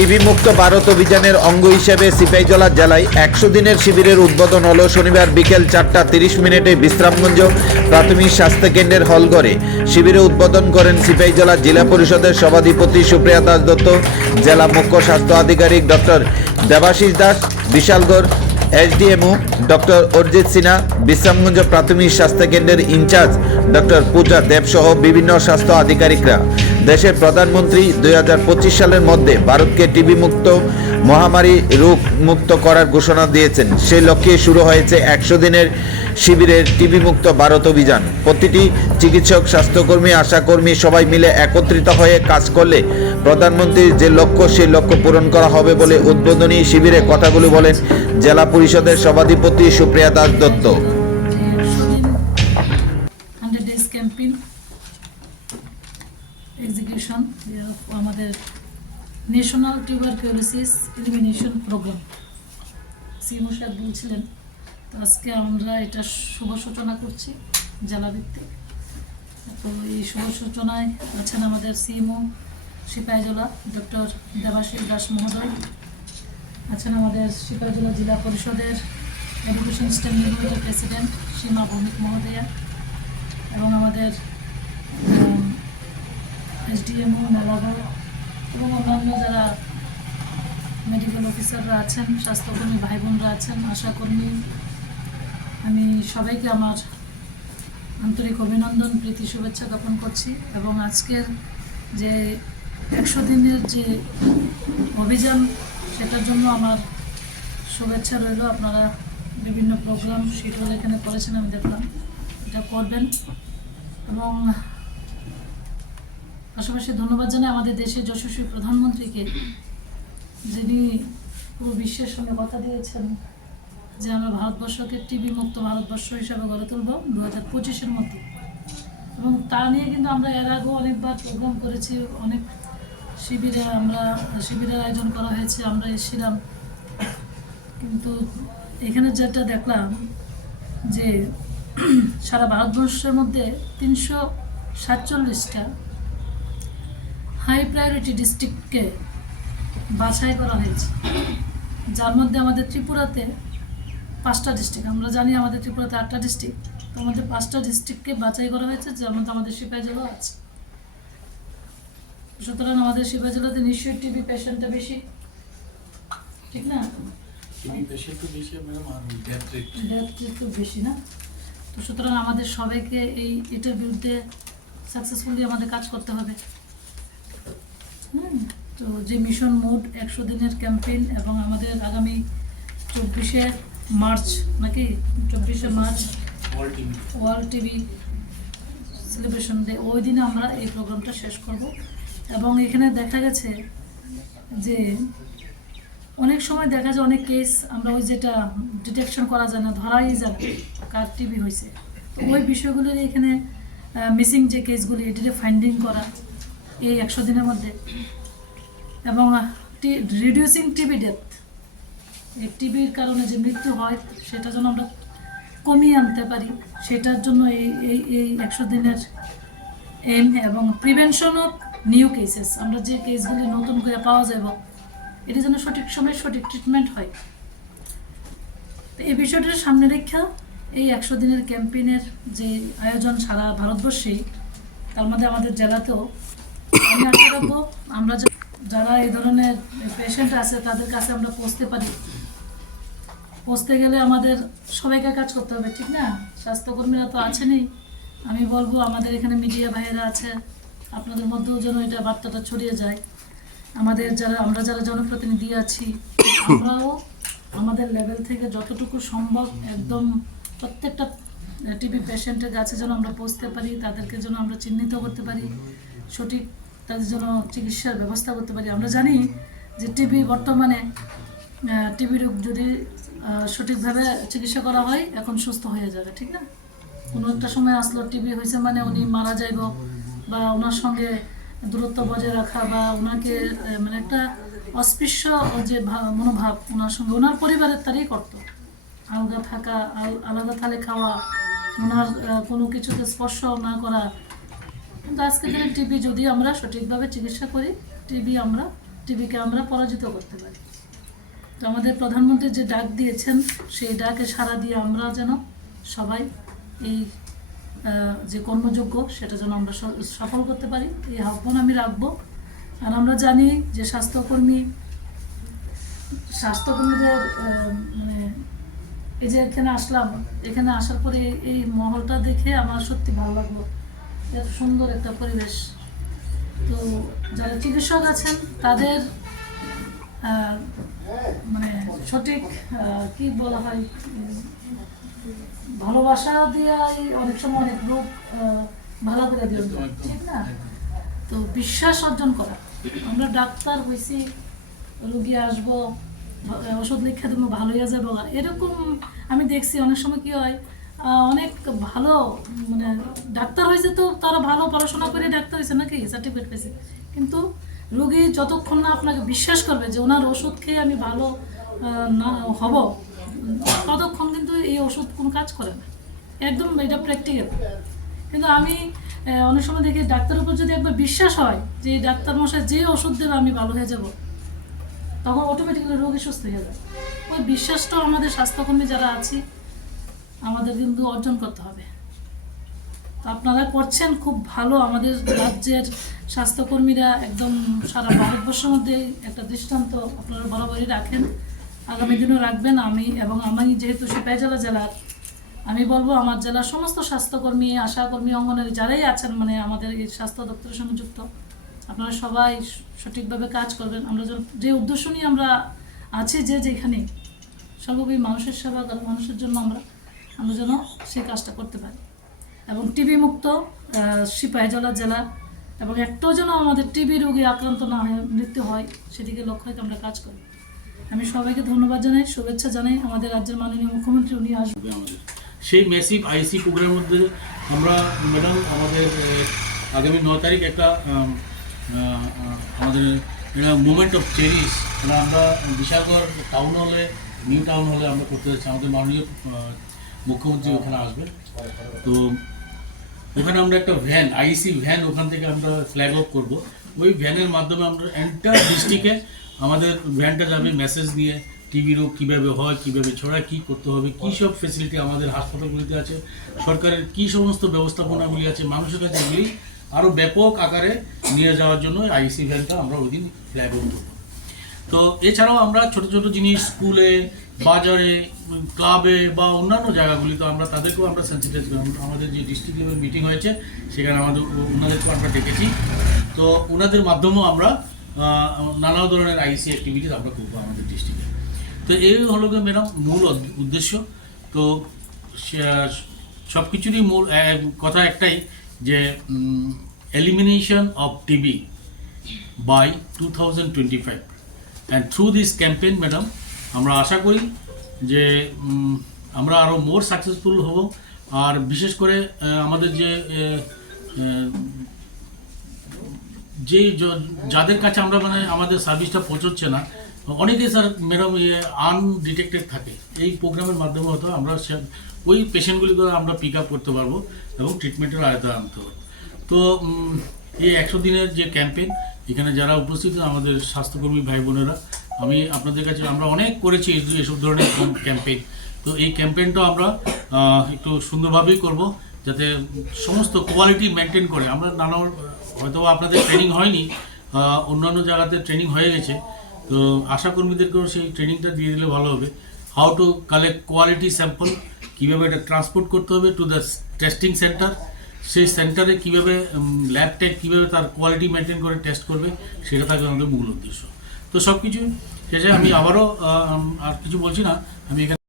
TB মুক্ত ভারত অভিযানের অঙ্গ হিসেবে সিপাহীজলা জেলায় 100 দিনের শিবিরের উদ্বোধন হলো শনিবার বিকেল 4:30 বিশ্রামগঞ্জ প্রাথমিক স্বাস্থ্য কেন্দ্রের হলঘরে। শিবিরে উদ্বোধন করেন সিপাহীজলা জেলা পরিষদের সভাধিপতি সুপ্রিয়া দাস দত্ত, জেলা মুখ্য স্বাস্থ্য আধিকারিক doctor Debashis Das, Bishalgarh SDMO doctor Arijit Sinha, Bishramganj প্রাথমিক স্বাস্থ্য কেন্দ্রের ইনচার্জ ডক্টর পূজা দেব সহ বিভিন্ন স্বাস্থ্য আধিকারিকরা। দেশের প্রধানমন্ত্রী 2025 সালের মধ্যে ভারতকে টিবি মুক্ত মহামারী রোগ মুক্ত করার ঘোষণা দিয়েছেন। সেই লক্ষ্যে শুরু হয়েছে 100 দিনের শিবিরের টিবি মুক্ত ভারত অভিযান। প্রতিটি চিকিৎসক, স্বাস্থ্যকর্মী, আশাকর্মী সবাই মিলে একত্রিত হয়ে কাজ করলে প্রধানমন্ত্রীর যে লক্ষ্য সেই লক্ষ্য পূরণ করা হবে বলে উদ্বোধনী শিবিরে কথাগুলো বলেন জেলা পরিষদের সভাধিপতি সুপ্রিয়া দাস দত্ত। এক্সিকিউশন আমাদের national tuberculosis elimination programme CMO সাহেব বলছিলেন। তো আজকে আমরা এটা শুভ সূচনা করছি জেলাভিত্তিক। তো এই শুভ সূচনায় আছেন আমাদের সিএমও সিপাহীজলা ডক্টর দেবাশিস দাস মহোদয়, আছেন আমাদের সিপাহীজলা জেলা পরিষদের এডুকেশন স্ট্যান্ডিং কমিটির প্রেসিডেন্ট সীমা ভৌমিক মহোদয়া, এবং আমাদের এসডিএমও মেলাগড় এবং অন্যান্য যারা মেডিকেল অফিসাররা আছেন, স্বাস্থ্যকর্মী ভাই বোনরা আছেন, আশাকর্মী, আমি সবাইকে আমার আন্তরিক অভিনন্দন, প্রীতি, শুভেচ্ছা জ্ঞাপন করছি। এবং আজকের যে 100 দিনের যে অভিযান সেটার জন্য আমার শুভেচ্ছা রইল। আপনারা বিভিন্ন প্রোগ্রাম শিডিউল এখানে করেছেন, আমি দেখলাম এটা করবেন। এবং পাশাপাশি ধন্যবাদ জানাই আমাদের দেশের যশস্বী প্রধানমন্ত্রীকে, যিনি পুরো বিশ্বের সঙ্গে কথা দিয়েছেন যে আমরা ভারতবর্ষকে টিবি মুক্ত ভারতবর্ষ হিসাবে গড়ে তুলব 2025-এর মধ্যে। এবং তা নিয়ে কিন্তু আমরা এর আগেও অনেকবার প্রোগ্রাম করেছি, অনেক শিবিরের আয়োজন করা হয়েছে, আমরা এসেছিলাম। কিন্তু এখানে যেটা দেখলাম যে সারা ভারতবর্ষের মধ্যে 347টা হাই প্রায়োরিটি ডিস্ট্রিক্টকে বাছাই করা হয়েছে, যার মধ্যে আমাদের ত্রিপুরাতে 5টা ডিস্ট্রিক্ট, আমরা জানি আমাদের ত্রিপুরাতে 8টা ডিস্ট্রিক্ট, তার মধ্যে 5টা ডিস্ট্রিক্টকে বাছাই করা হয়েছে, যার মধ্যে আমাদের সিপাহীজলা আছে। সুতরাং আমাদের সিপাহীজলাতে নিশ্চয়ই টিবি পেশেন্টটা বেশি, ঠিক না? টিবি পেশেন্ট তো বেশি, ম্যাডাম, আর ডেথ রেট তো বেশি না। তো সুতরাং আমাদের সবাইকে এটার বিরুদ্ধে সাকসেসফুলি আমাদের কাজ করতে হবে। তো যে মিশন মোড 100 দিনের ক্যাম্পেইন, এবং আমাদের আগামী 24শে মার্চ নাকি 24শে March world TB celebration day, ওই দিনে আমরা এই প্রোগ্রামটা শেষ করব। এবং এখানে দেখা গেছে যে অনেক সময় দেখা যায় অনেক কেস আমরা ওই যেটা ডিটেকশন করা যায় না, ধরাই যায় কার টিবি হয়েছে। তো ওই বিষয়গুলোর এখানে মিসিং যে কেসগুলি এটিতে ফাইন্ডিং করা এই 100 দিনের মধ্যে, এবং রিডিউসিং টিবি ডেথ, এই টিবির কারণে যে মৃত্যু হয় সেটা যেন আমরা কমিয়ে আনতে পারি, সেটার জন্য এই 100 দিনের এম। এবং প্রিভেনশন অফ নিউ কেসেস, আমরা যে কেসগুলি নতুন করে পাওয়া যাব এটা যেন সঠিক সময়ে সঠিক ট্রিটমেন্ট হয়। তো এই বিষয়টার সামনে রেখা এই 100 দিনের ক্যাম্পেইনের যে আয়োজন সারা ভারতবর্ষে, তার মধ্যে আমাদের জেলাতেও আমি আশা রাখবো আমরা যারা এই ধরনের পেশেন্ট আছে তাদের কাছে আমরা পৌঁছতে গেলে আমাদের সবাইকে কাজ করতে হবে, ঠিক না? স্বাস্থ্যকর্মীরা তো আছেনই, আমি বলবো আমাদের এখানে মিডিয়া ভাইয়েরা আছে, আপনাদের মধ্যেও যেন এটা বার্তাটা ছড়িয়ে যায়। আমরা যারা জনপ্রতিনিধি আছি, আমরাও আমাদের লেভেল থেকে যতটুকু সম্ভব একদম প্রত্যেকটা টিবি পেশেন্টের কাছে যেন আমরা পৌঁছতে পারি, তাদেরকে যেন আমরা চিহ্নিত করতে পারি, সঠিক তাদের জন্য চিকিৎসার ব্যবস্থা করতে পারি। আমরা জানি যে বর্তমানে টিবি রোগ যদি সঠিকভাবে চিকিৎসা করা হয় এখন সুস্থ হয়ে যাবে, ঠিক না? কোনো একটা সময় আসলো টিবি হয়েছে মানে উনি মারা যাইব, বা ওনার সঙ্গে দূরত্ব বজায় রাখা, বা ওনাকে মানে একটা অস্পৃশ্য যে মনোভাব ওনার সঙ্গে ওনার পরিবারের তারই করতো, আলাদা থাকা, আলাদা থালে খাওয়া, ওনার কোনো কিছুতে স্পর্শ না করা। কিন্তু আজকে দিনে টিবি যদি আমরা সঠিকভাবে চিকিৎসা করি, টিবি আমরা টিবিকে আমরা পরাজিত করতে পারি। তো আমাদের প্রধানমন্ত্রী যে ডাক দিয়েছেন সেই ডাকে সাড়া দিয়ে আমরা যেন সবাই এই যে কর্মযোগ্য সেটা যেন আমরা সফল করতে পারি, এই আহ্বান আমি রাখবো। আর আমরা জানি যে স্বাস্থ্যকর্মীদের মানে এই যে এখানে আসলাম, এখানে আসার পরে এই মহলটা দেখে আমার সত্যি ভালো লাগলো, এত সুন্দর একটা পরিবেশ। তো যারা চিকিৎসক আছেন তাদের মানে সঠিক কি বলা হয়, ভালোবাসা দিয়ে অনেক সময় অনেক রোগ ভালো করে দিয়ে ঠিক না। তো বিশ্বাস অর্জন করা, আমরা ডাক্তার হয়েছি, রোগী আসবো, ওষুধ লিখে দেবো, ভালো হয়ে যাবো, এরকম আমি দেখছি অনেক সময় কি হয়, অনেক ভালো মানে ডাক্তার হয়েছে, তো তারা ভালো পড়াশোনা করে ডাক্তার হয়েছে নাকি সার্টিফিকেট পেয়েছে, কিন্তু রোগী যতক্ষণ না আপনাকে বিশ্বাস করবে যে ওনার ওষুধ খেয়ে আমি ভালো না হব, ততক্ষণ কিন্তু এই ওষুধ কোনো কাজ করে না, একদম এটা প্র্যাকটিক্যাল। কিন্তু আমি অনেক সময় দেখি ডাক্তারের উপর যদি একবার বিশ্বাস হয় যে এই ডাক্তার মশাই যে ওষুধ দেবে আমি ভালো হয়ে যাব, তখন অটোমেটিক্যালি রোগী সুস্থ হয়ে যাবে। ওই বিশ্বাসটাও আমাদের স্বাস্থ্যকর্মী যারা আছি আমাদের কিন্তু অর্জন করতে হবে। তো আপনারা করছেন খুব ভালো, আমাদের রাজ্যের স্বাস্থ্যকর্মীরা একদম সারা ভারতবর্ষের মধ্যে একটা দৃষ্টান্ত আপনারা বরাবরই রাখেন, আগামী দিনও রাখবেন। আমি যেহেতু সিপাহীজলা জেলার, আমি বলবো আমার জেলার সমস্ত স্বাস্থ্যকর্মী, আশাকর্মী, অঙ্গনারী যারাই আছেন মানে আমাদের এই স্বাস্থ্য দপ্তরের সঙ্গে যুক্ত, আপনারা সবাই সঠিকভাবে কাজ করবেন। আমরা যে উদ্দেশ্য নিয়ে আমরা আছি, যেখানে সর্বোপরি মানুষের সেবা করা, মানুষের জন্য আমরা যেন সেই কাজটা করতে পারি এবং টিবি মুক্ত সিপাহীজলা জেলা, এবং একটাও যেন আমাদের টিবি রোগে আক্রান্ত না হয়ে মৃত্যু হয় সেদিকে লক্ষ্য রেখে আমরা কাজ করি। আমি সবাইকে ধন্যবাদ জানাই, শুভেচ্ছা জানাই। আমাদের রাজ্যের মাননীয় মুখ্যমন্ত্রী উনি আসবে আমাদের সেই মেসিভ আইসি প্রোগ্রামের মধ্যে আমরা ম্যাডাম আমাদের আগামী 9 তারিখ একটা আমাদের মুভমেন্ট অফ চেরিস আমরা বিশালগড় টাউন হলে, নিউ টাউন হলে আমরা করতে যাচ্ছি। আমাদের মাননীয় মুখ্যমন্ত্রী ওখানে আসবে, তো ওখানে আমরা একটা ভ্যান, আইসি ভ্যান, ওখান থেকে আমরা ফ্ল্যাগ অফ করবো। ওই ভ্যানের মাধ্যমে আমরা এন্টায়ার ডিস্ট্রিক্টে আমাদের ভ্যানটা যাবে মেসেজ নিয়ে, টিবি রোগ কীভাবে হয়, কীভাবে ছড়ায়, কী করতে হবে, কী সব ফেসিলিটি আমাদের হাসপাতালগুলিতে আছে, সরকারের কী সমস্ত ব্যবস্থাপনাগুলি আছে, মানুষের কাছে এগুলি আরও ব্যাপক আকারে নিয়ে যাওয়ার জন্য আইসি ভ্যানটা আমরা ওই দিন ফ্ল্যাগ অফ করব। তো এছাড়াও আমরা ছোটো ছোটো জিনিস স্কুলে, বাজারে, ক্লাবে বা অন্যান্য জায়গাগুলিতে আমরা তাদেরকেও আমরা সেন্সিটাইজ করি। আমাদের যে ডিস্ট্রিক্ট লেভেল মিটিং হয়েছে সেখানে ওনাদেরকেও আমরা ডেকেছি, তো ওনাদের মাধ্যমেও আমরা নানা ধরনের আইসি অ্যাক্টিভিটিস আমরা করবো আমাদের ডিস্ট্রিক্টে। তো এই হলো ম্যাডাম মূল উদ্দেশ্য। তো সব কিছুরই মূল কথা একটাই যে elimination of TB by 2025, and through this campaign madam আমরা আশা করি যে আমরা আরও মোর সাকসেসফুল হব। আর বিশেষ করে আমাদের যে যাদের কাছে আমরা মানে আমাদের সার্ভিসটা পৌঁছচ্ছে না, অনেকে স্যার ম্যাডাম আনডিটেক্টেড থাকে, এই প্রোগ্রামের মাধ্যমে হয়তো আমরা ওই পেশেন্টগুলিকে আমরা পিক আপ করতে পারবো এবং ট্রিটমেন্টের আয়তায় আনতে পারবো। তো এই 100 দিনের যে ক্যাম্পেইন, এখানে যারা উপস্থিত আমাদের স্বাস্থ্যকর্মী ভাই বোনেরা, আমি আপনাদের কাছে আমরা অনেক করেছি এসব ধরনের ক্যাম্পেইন। তো এই ক্যাম্পেইনটা আমরা একটু সুন্দরভাবেই করব, যাতে সমস্ত কোয়ালিটি মেনটেন করে। আমরা নানা হয়তো আপনাদের ট্রেনিং হয়নি, অন্যান্য জায়গাতে ট্রেনিং হয়ে গেছে, তো আশাকর্মীদেরকেও সেই ট্রেনিংটা দিয়ে দিলে ভালো হবে। How to collect quality sample, কীভাবে এটা ট্রান্সপোর্ট করতে হবে টু দ্য টেস্টিং সেন্টার, সেই সেন্টারে কীভাবে ল্যাব টেক কীভাবে তার কোয়ালিটি মেনটেন করে টেস্ট করবে, সেটা থাকবে আমাদের মূল উদ্দেশ্য। তো সব কিছু শেষে আমি আবারও আর কিছু বলছি না, আমি এখানে